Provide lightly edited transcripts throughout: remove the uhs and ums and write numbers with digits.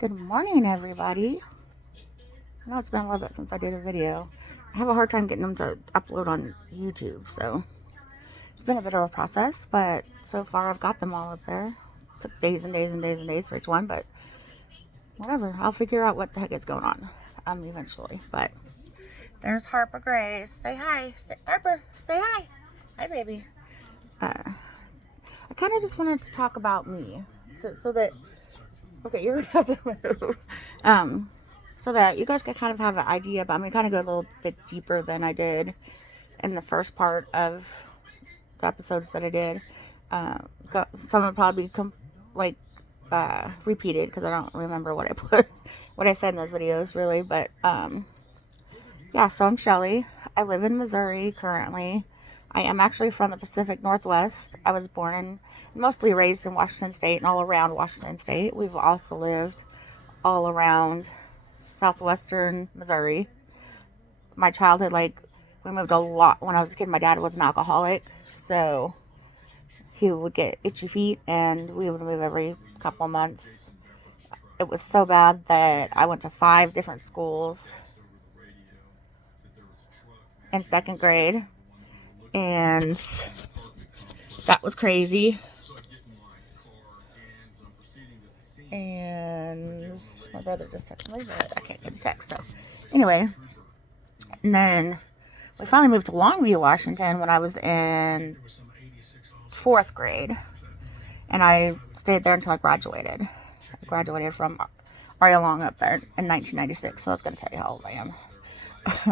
Good morning, everybody. I know it's been a little bit since I did a video. I have a hard time getting them to upload on YouTube, so it's been a bit of a process, but so far I've got them all up there. It took days and days and days and days for each one, but whatever. I'll figure out what the heck is going on eventually. But there's Harper Grace. Say hi. Harper, say hi. Hi, baby. I kind of just wanted to talk about me so that okay, you're gonna have to move. So that you guys can kind of have an idea about me, kind of go a little bit deeper than I did in the first part of the episodes that I did. Some will probably be repeated because I don't remember what I put, what I said in those videos really. But yeah, so I'm Shelly. I live in Missouri currently. I am actually from the Pacific Northwest. I was born and mostly raised in Washington State and all around Washington State. We've also lived all around southwestern Missouri. My childhood, we moved a lot when I was a kid. My dad was an alcoholic, so he would get itchy feet and we would move every couple of months. It was so bad that I went to 5 different schools in 2nd grade, and that was crazy. And my brother just texted me, but I can't get the text. So anyway, and then we finally moved to Longview, Washington when I was in 4th grade, and I stayed there until I graduated. I graduated from Aria Long up there in 1996, so that's going to tell you how old I am.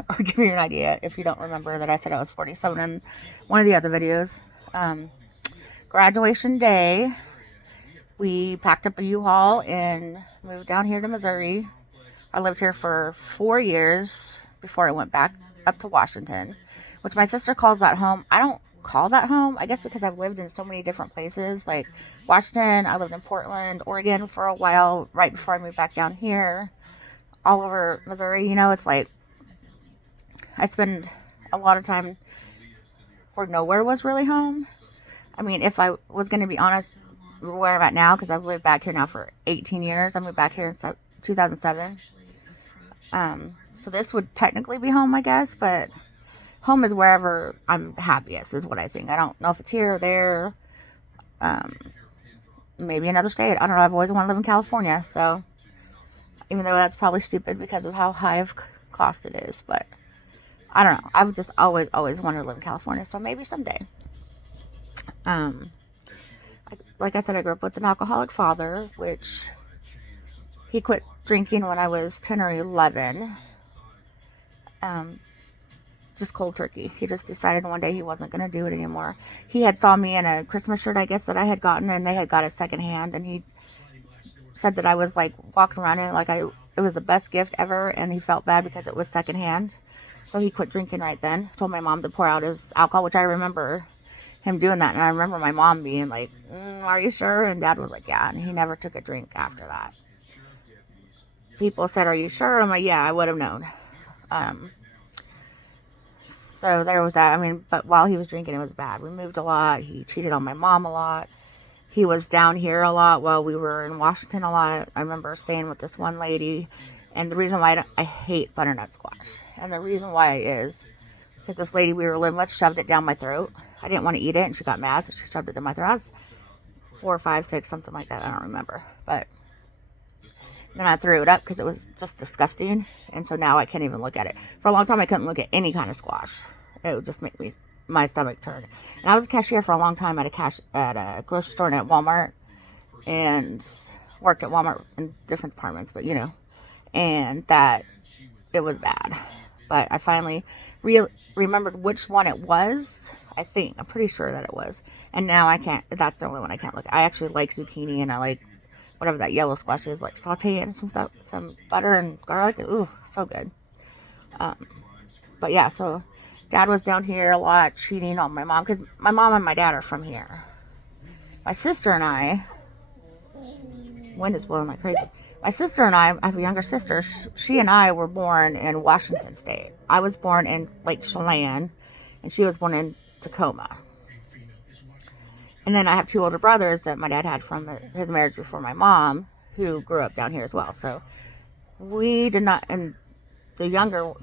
Or give you an idea if you don't remember that I said I was 47 in one of the other videos. Graduation day, we packed up a U-Haul and moved down here to Missouri. I lived here for 4 years before I went back up to Washington, which my sister calls that home. I don't call that home, I guess because I've lived in so many different places, like Washington. I lived in Portland, Oregon for a while right before I moved back down here, all over Missouri. It's like I spend a lot of time where nowhere was really home. I mean, if I was going to be honest where I'm at now, because I've lived back here now for 18 years. I moved back here in 2007. So this would technically be home, I guess, but home is wherever I'm happiest, is what I think. I don't know if it's here or there. Maybe another state. I don't know. I've always wanted to live in California, so even though that's probably stupid because of how high of cost it is, but I don't know. I've just always wanted to live in California, so maybe someday. Like I said, I grew up with an alcoholic father, which he quit drinking when I was 10 or 11. Just cold turkey. He just decided one day he wasn't going to do it anymore. He had saw me in a Christmas shirt, I guess, that I had gotten, and they had got it secondhand, and he said that I was walking around in it it was the best gift ever, and he felt bad because it was secondhand. So he quit drinking right then. Told my mom to pour out his alcohol, which I remember him doing that. And I remember my mom being like, are you sure? And Dad was like, yeah. And he never took a drink after that. People said, are you sure? I'm like, yeah, I would have known. So there was that. I mean, but while he was drinking, it was bad. We moved a lot. He cheated on my mom a lot. He was down here a lot while we were in Washington a lot. I remember staying with this one lady. And the reason why I hate butternut squash. And the reason why is because this lady we were living with shoved it down my throat. I didn't want to eat it, and she got mad, so she shoved it down my throat. I was 4, 5, 6, something like that. I don't remember. But then I threw it up because it was just disgusting. And so now I can't even look at it. For a long time, I couldn't look at any kind of squash. It would just make my stomach turn. And I was a cashier for a long time at a grocery store and at Walmart. And worked at Walmart in different departments, but and that it was bad. But I finally remembered which one it was. I'm pretty sure that it was. And now I can't, that's the only one I can't look at. I actually like zucchini, and I like whatever that yellow squash is, saute it in some butter and garlic. Ooh, so good. But yeah, so Dad was down here a lot cheating on my mom, because my mom and my dad are from here. My sister and I, wind is blowing like crazy. My sister and I have a younger sister. She and I were born in Washington State. I was born in Lake Chelan, and she was born in Tacoma. And then I have 2 older brothers that my dad had from his marriage before my mom, who grew up down here as well. So we did not, and the younger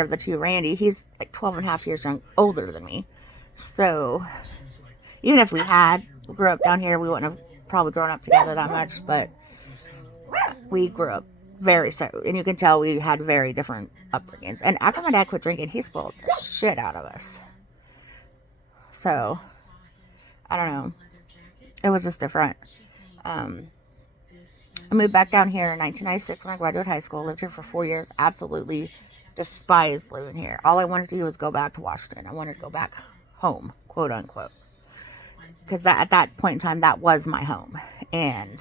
of the two, Randy, he's like 12 and a half years older than me. So even if we had grew up down here, we wouldn't have probably grown up together that much, but we grew up and you can tell we had very different upbringings. And after my dad quit drinking, he spoiled the shit out of us. So I don't know. It was just different. I moved back down here in 1996 when I graduated high school. Lived here for 4 years. Absolutely despised living here. All I wanted to do was go back to Washington. I wanted to go back home, quote unquote. Because at that point in time, that was my home. And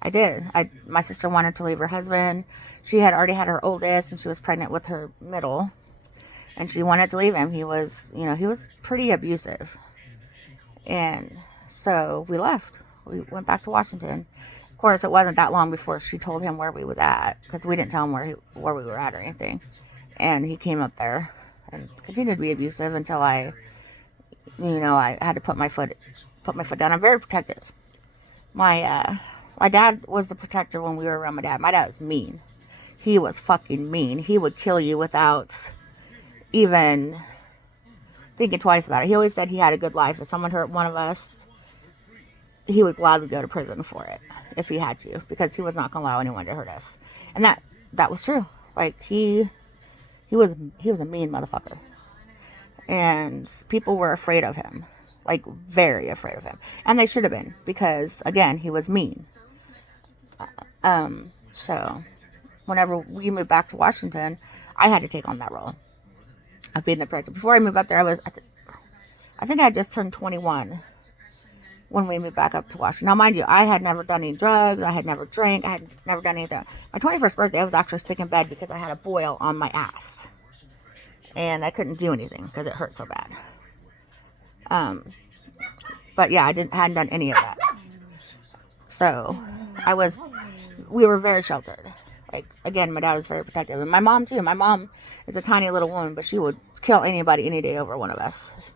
I did. My sister wanted to leave her husband. She had already had her oldest, and she was pregnant with her middle. And she wanted to leave him. He was pretty abusive. And so we left. We went back to Washington. Of course, it wasn't that long before she told him where we was at, because we didn't tell him where we were at or anything. And he came up there and continued to be abusive until I had to put my foot down. I'm very protective. My dad was the protector when we were around my dad. My dad was mean. He was fucking mean. He would kill you without even thinking twice about it. He always said he had a good life. If someone hurt one of us, he would gladly go to prison for it if he had to, because he was not going to allow anyone to hurt us. And that was true. Like, he was a mean motherfucker. And people were afraid of him. Like, very afraid of him. And they should have been, because, again, he was mean. So whenever we moved back to Washington, I had to take on that role of being the protector. Before I moved up there, I think I had just turned 21 when we moved back up to Washington. Now, mind you, I had never done any drugs. I had never drank. I had never done anything. My 21st birthday, I was actually sick in bed because I had a boil on my ass. And I couldn't do anything because it hurt so bad. But yeah, I hadn't done any of that. So we were very sheltered. Like, again, my dad was very protective. And my mom too. My mom is a tiny little woman, but she would kill anybody any day over one of us.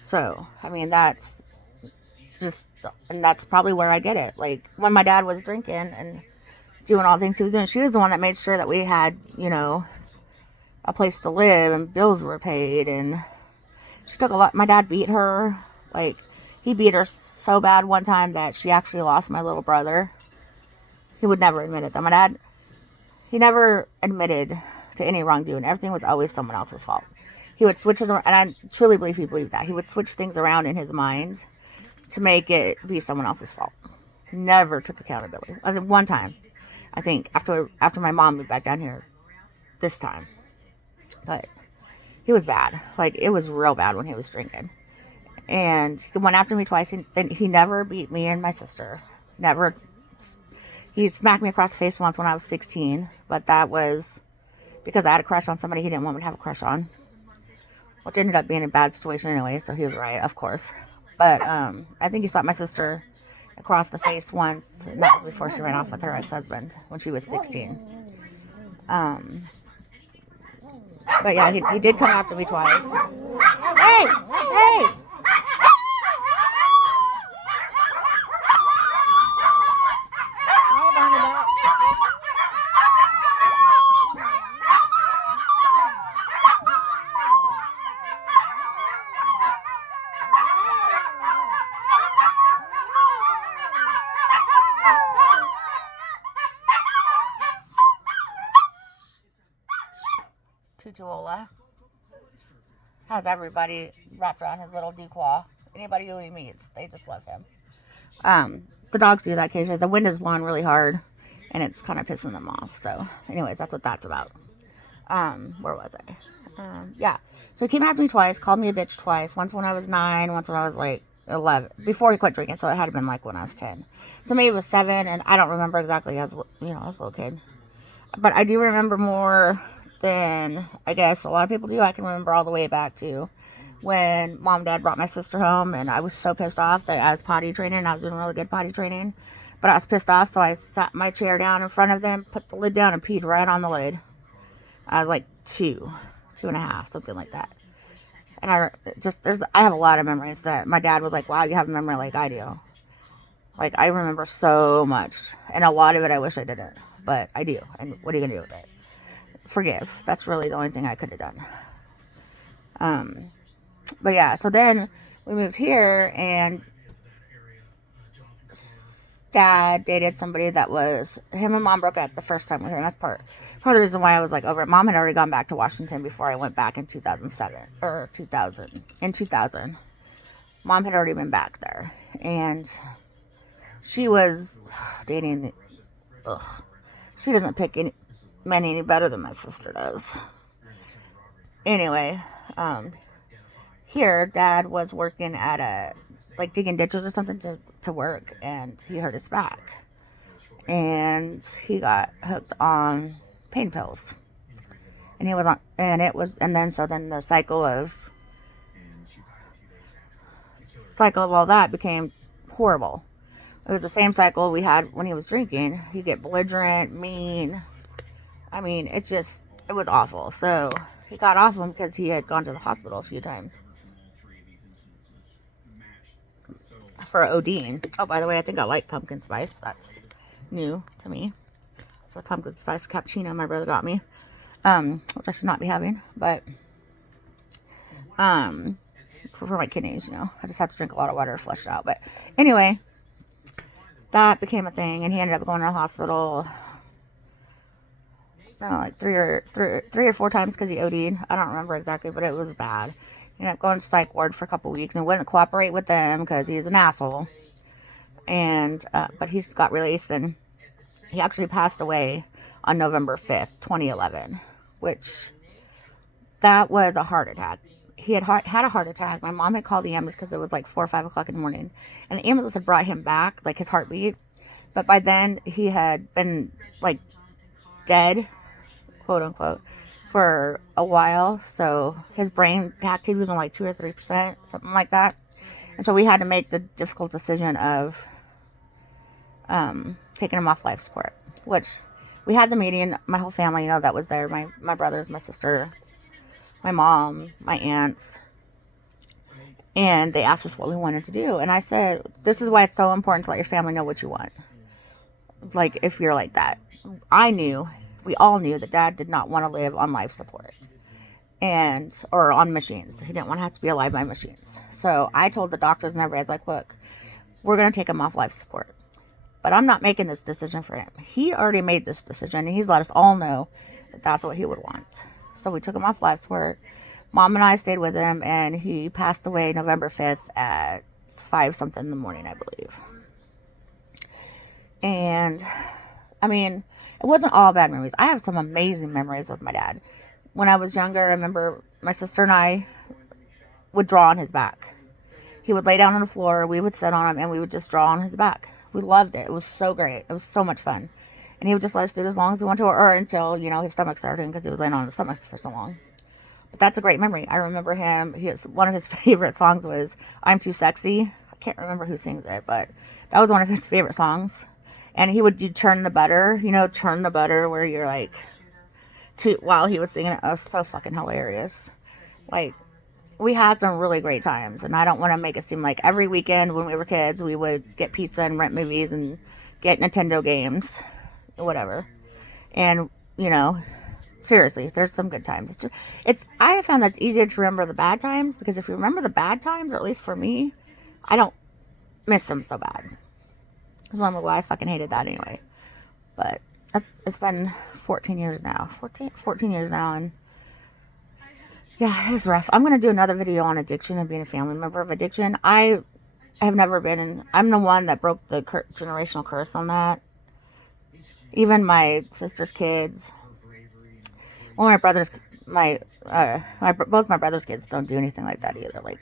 So, I mean, that's probably where I get it. Like, when my dad was drinking and doing all the things he was doing, she was the one that made sure that we had, a place to live and bills were paid. And she took a lot. My dad beat her. Like, he beat her so bad one time that she actually lost my little brother. He would never admit it, though. My dad, he never admitted to any wrongdoing. Everything was always someone else's fault. He would switch it around, and I truly believe he believed that. He would switch things around in his mind to make it be someone else's fault. Never took accountability. One time, I think, after my mom moved back down here this time. But he was bad. Like, it was real bad when he was drinking. And he went after me twice. He never beat me and my sister. Never. He smacked me across the face once when I was 16. But that was because I had a crush on somebody he didn't want me to have a crush on. Which ended up being a bad situation anyway. So he was right, of course. But I think he slapped my sister across the face once. And that was before she ran off with her ex-husband when she was 16. But yeah, he did come after me twice. Hey! Hey! Tutuola has everybody wrapped around his little dew claw. Anybody who he meets, they just love him. The dogs do that occasionally. The wind is blowing really hard, and it's kind of pissing them off. So, anyways, that's what that's about. Where was I? Yeah. So he came after me twice, called me a bitch twice. Once when I was 9, once when I was like 11. Before he quit drinking, so it had been like when I was 10. So maybe it was 7, and I don't remember exactly. I was a little kid. But I do remember more than I guess a lot of people do. I can remember all the way back to when mom and dad brought my sister home, and I was so pissed off that I was potty training. I was doing really good potty training, but I was pissed off, so I sat my chair down in front of them, put the lid down, and peed right on the lid. I was like 2.5, something like that. And I have a lot of memories that my dad was like, wow, you have a memory like I do. Like, I remember so much. And a lot of it I wish I didn't. But I do. And what are you going to do with it? Forgive. That's really the only thing I could have done. But yeah, so then we moved here, and Dad dated somebody that was, him and Mom broke up the first time we were here, and that's part of the reason why I was like over it. Mom had already gone back to Washington before I went back in 2007, or 2000. In 2000, Mom had already been back there, and she was dating, she doesn't pick men any better than my sister does. Anyway, here, Dad was working at like digging ditches or something to work, and he hurt his back. And he got hooked on pain pills. And he was on, and it was, and then, so then the cycle of all that became horrible. It was the same cycle we had when he was drinking. He'd get belligerent, mean. I mean, it was awful. So he got off him because he had gone to the hospital a few times for ODing. Oh, by the way, I think I like pumpkin spice. That's new to me. It's a pumpkin spice cappuccino my brother got me, which I should not be having, but for my kidneys, I just have to drink a lot of water to flush it out. But anyway, that became a thing, and he ended up going to the hospital, I don't know, like three or four times because he OD'd. I don't remember exactly, but it was bad. He ended up going to psych ward for a couple weeks and wouldn't cooperate with them because he's an asshole. And but he got released, and he actually passed away on November 5th, 2011, which that was a heart attack. He had a heart attack. My mom had called the ambulance because it was like 4 or 5 o'clock in the morning, and the ambulance had brought him back, like his heartbeat. But by then he had been like dead, quote unquote, for a while. So his brain activity was on like 2 or 3%, something like that. And so we had to make the difficult decision of taking him off life support, which we had the meeting, my whole family, that was there. My brothers, my sister, my mom, my aunts, and they asked us what we wanted to do. And I said, this is why it's so important to let your family know what you want. Like, if you're like that. We all knew that Dad did not want to live on life support or on machines. He didn't want to have to be alive by machines. So I told the doctors and everybody, I was like, look, we're going to take him off life support, but I'm not making this decision for him. He already made this decision, and he's let us all know that that's what he would want. So we took him off life support. Mom and I stayed with him, and he passed away November 5th at 5 something in the morning, I believe. And I mean, it wasn't all bad memories. I have some amazing memories with my dad. When I was younger, I remember my sister and I would draw on his back. He would lay down on the floor, we would sit on him, and we would just draw on his back. We loved it. It was so great. It was so much fun. And he would just let us do it as long as we wanted to, or until, his stomach started hurting because he was laying on his stomach for so long. But that's a great memory. I remember him. One of his favorite songs was I'm Too Sexy. I can't remember who sings it, but that was one of his favorite songs. And he would do Churn the Butter, Churn the Butter, where you're like, while he was singing it. It was so fucking hilarious. Like, we had some really great times, and I don't want to make it seem like every weekend when we were kids, we would get pizza and rent movies and get Nintendo games, whatever. And, seriously, there's some good times. I have found that it's easier to remember the bad times, because if you remember the bad times, or at least for me, I don't miss them so bad. Because I'm like, well, I fucking hated that anyway. But it's been 14 years now. 14 years now, and yeah, it's rough. I'm going to do another video on addiction and being a family member of addiction. I have never I'm the one that broke the generational curse on that. Even my sister's kids. Well, my brother's, both my brother's kids don't do anything like that either. Like,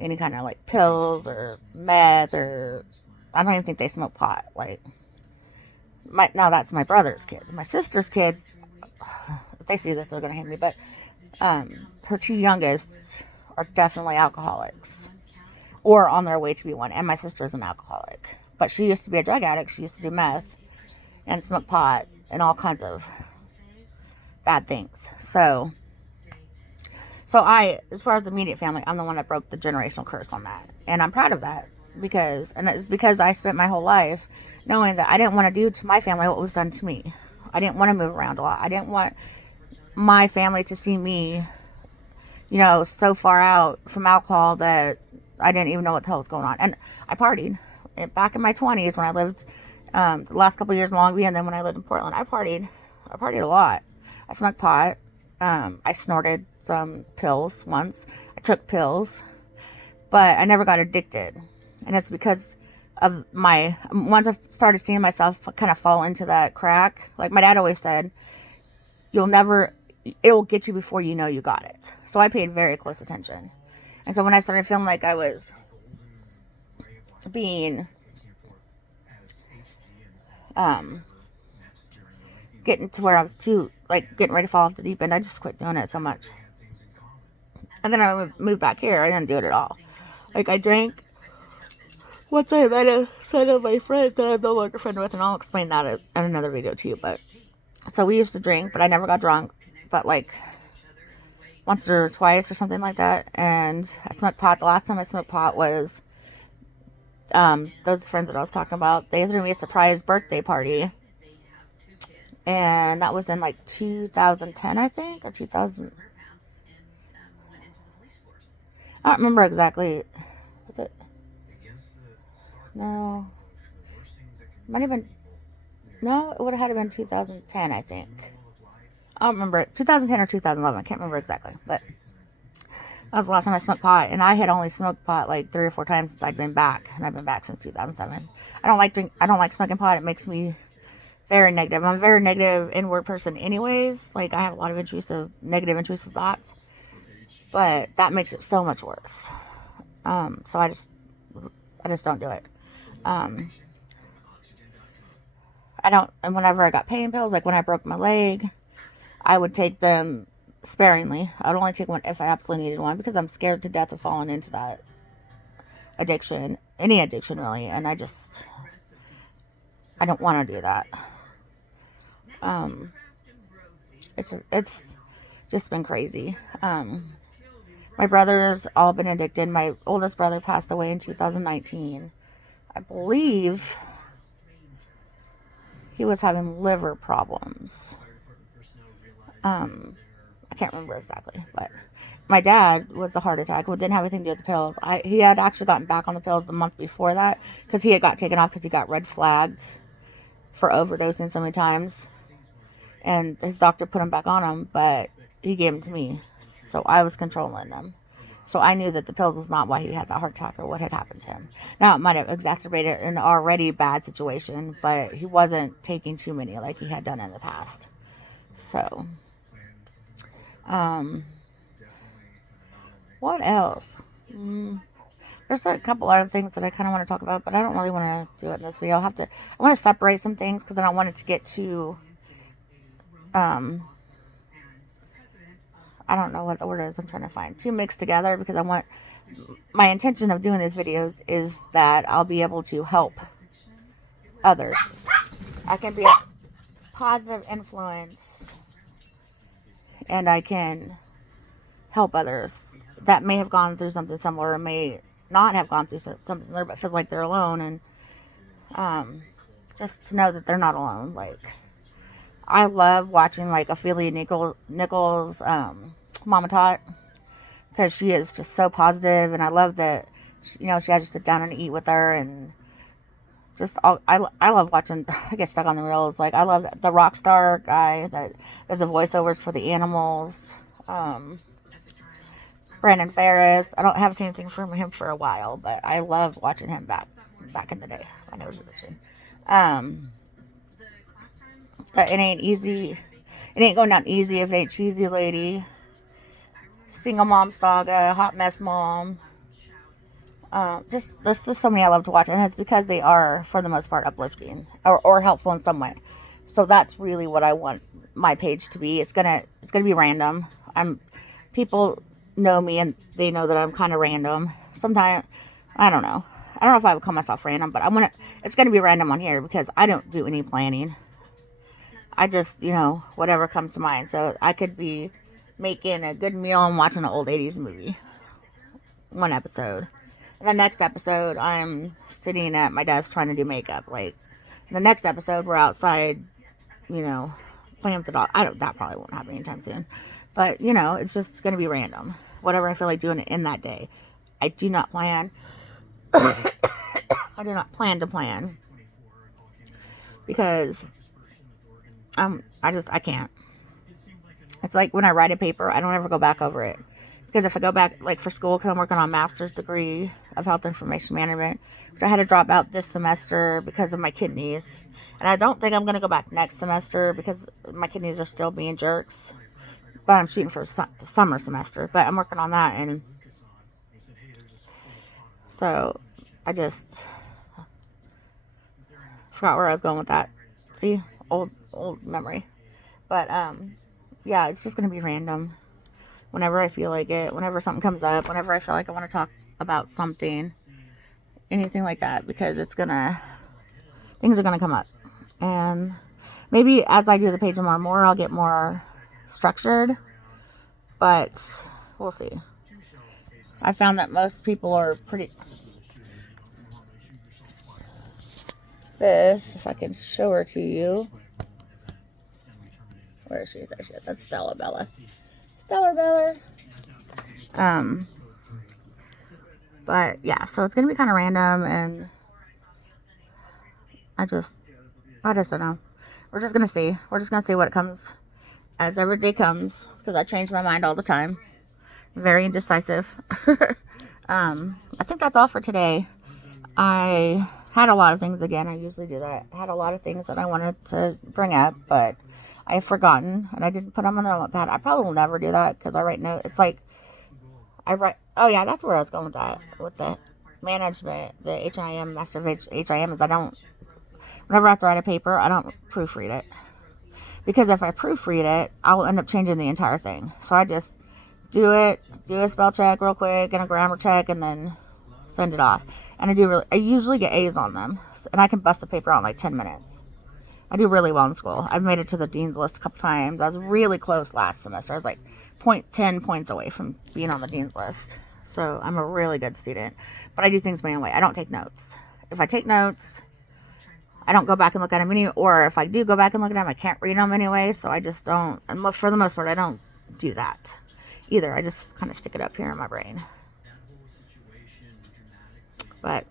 any kind of, like, pills or meth, or I don't even think they smoke pot. Like, now that's my brother's kids. My sister's kids, if they see this, they're going to hate me, but her 2 youngest are definitely alcoholics, or on their way to be one. And my sister is an alcoholic, but she used to be a drug addict. She used to do meth and smoke pot and all kinds of bad things. So as far as the immediate family, I'm the one that broke the generational curse on that, and I'm proud of that. and it's because I spent my whole life knowing that I didn't want to do to my family what was done to me. I didn't want to move around a lot. I didn't want my family to see me, so far out from alcohol that I didn't even know what the hell was going on. And I partied back in my 20s when I lived the last couple of years in Long Beach, and then when I lived in Portland. I partied a lot. I smoked pot. I snorted some pills once. I took pills, but I never got addicted. And it's because of once I started seeing myself kind of fall into that crack, like my dad always said, it'll get you before you know you got it. So I paid very close attention. And so when I started feeling like I was being, getting to where I was getting ready to fall off the deep end, I just quit doing it so much. And then I moved back here. I didn't do it at all. Like, I drank once I met a son of my friend that I'm no longer friend with, and I'll explain that in another video to you. But so we used to drink, but I never got drunk, but like once or twice or something like that. And I smoked pot. The last time I smoked pot was those friends that I was talking about. They threw me a surprise birthday party, and that was in like 2010, I think, or 2000. I don't remember exactly. Was it? No. Might have been. No, it would have had to been 2010, I think. I don't remember it. 2010 or 2011. I can't remember exactly. But that was the last time I smoked pot. And I had only smoked pot like 3 or 4 times since I'd been back. And I've been back since 2007. I don't like smoking pot. It makes me very negative. I'm a very negative, inward person anyways. Like, I have a lot of negative intrusive thoughts. But that makes it so much worse. So I just don't do it. And whenever I got pain pills, like when I broke my leg, I would take them sparingly. I would only take one if I absolutely needed one, because I'm scared to death of falling into that addiction, any addiction really, and I don't want to do that. It's just been crazy. My brothers all been addicted. My oldest brother passed away in 2019. I believe he was having liver problems. I can't remember exactly, but my dad was a heart attack. Well, didn't have anything to do with the pills. He had actually gotten back on the pills the month before that, because he had got taken off because he got red flagged for overdosing so many times, and his doctor put him back on them, but he gave them to me, so I was controlling them. So I knew that the pills was not why he had that heart attack or what had happened to him. Now, it might have exacerbated an already bad situation, but he wasn't taking too many like he had done in the past. So, what else? There's a couple other things that I kind of want to talk about, but I don't really want to do it in this video. I want to separate some things, because I don't want it to get too, I don't know what the word is I'm trying to find, too mixed together, because my intention of doing these videos is that I'll be able to help others. I can be a positive influence, and I can help others that may have gone through something similar, or may not have gone through something similar, but feels like they're alone, and just to know that they're not alone. Like, I love watching like Ophelia Nichols, Mama Tot, because she is just so positive, and I love that she has to sit down and eat with her, and just I love watching. I get stuck on the reels. Like, I love the rock star guy that does the voiceovers for the animals. Brandon Ferris. I don't have seen anything from him for a while, but I love watching him back in the day when I was watching. But it ain't easy. It ain't going down easy if it ain't cheesy lady. Single Mom Saga, Hot Mess Mom. There's just so many I love to watch, and it's because they are, for the most part, uplifting or helpful in some way. So that's really what I want my page to be. It's gonna be random. People know me, and they know that I'm kind of random. Sometimes I don't know if I would call myself random, but it's gonna be random on here, because I don't do any planning. I just, whatever comes to mind. So I could be making a good meal and watching an old 80s movie. One episode. the next episode, I'm sitting at my desk trying to do makeup. Like, the next episode, we're outside, you know, playing with the dog. That probably won't happen anytime soon. But, you know, it's just going to be random. Whatever I feel like doing in that day. I do not plan. I do not plan to plan. Because I can't. It's like when I write a paper, I don't ever go back over it. Because if I go back, like for school, because I'm working on a master's degree of health information management, which I had to drop out this semester because of my kidneys. And I don't think I'm going to go back next semester because my kidneys are still being jerks. But I'm shooting for the summer semester. But I'm working on that. And so I just forgot where I was going with that. See? Old memory. But, yeah, it's just going to be random. Whenever I feel like it, whenever something comes up, whenever I feel like I want to talk about something, anything like that, because things are gonna come up. And maybe as I do the page more, I'll get more structured, but we'll see. I found that most people are if I can show her to you. Where is she? There she is. That's Stella Bella. Stellar Beller. But yeah, so it's gonna be kind of random, and I just don't know. We're just gonna see. We're just gonna see what it comes as every day comes, because I change my mind all the time. I'm very indecisive. I think that's all for today. I had a lot of things again. I usually do that. I had a lot of things that I wanted to bring up, but I have forgotten, and I didn't put them on the notepad. I probably will never do that, because I write notes. It's like, oh yeah, that's where I was going with that, with the management, the HIM, Master of HIM, is whenever I have to write a paper, I don't proofread it. Because if I proofread it, I'll end up changing the entire thing. So I just do a spell check real quick, and a grammar check, and then send it off. And I usually get A's on them, and I can bust a paper out in like 10 minutes. I do really well in school. I've made it to the dean's list a couple times. I was really close last semester. I was like 10 points away from being on the dean's list. So I'm a really good student. But I do things my own way. I don't take notes. If I take notes, I don't go back and look at them anyway. Or if I do go back and look at them, I can't read them anyway. So I just don't. And for the most part, I don't do that either. I just kind of stick it up here in my brain. But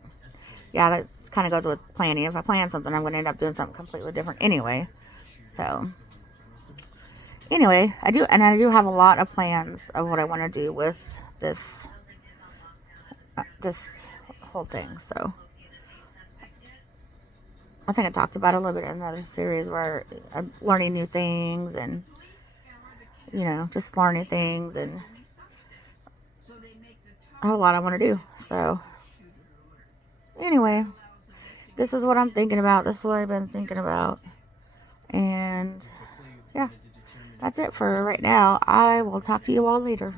yeah, that kind of goes with planning. If I plan something, I'm going to end up doing something completely different anyway. So, anyway, I do have a lot of plans of what I want to do with this whole thing. So, I think I talked about it a little bit in another series where I'm learning new things, and just learning things, and I have a lot I want to do. So, anyway, this is what I'm thinking about. This is what I've been thinking about. And yeah, that's it for right now. I will talk to you all later.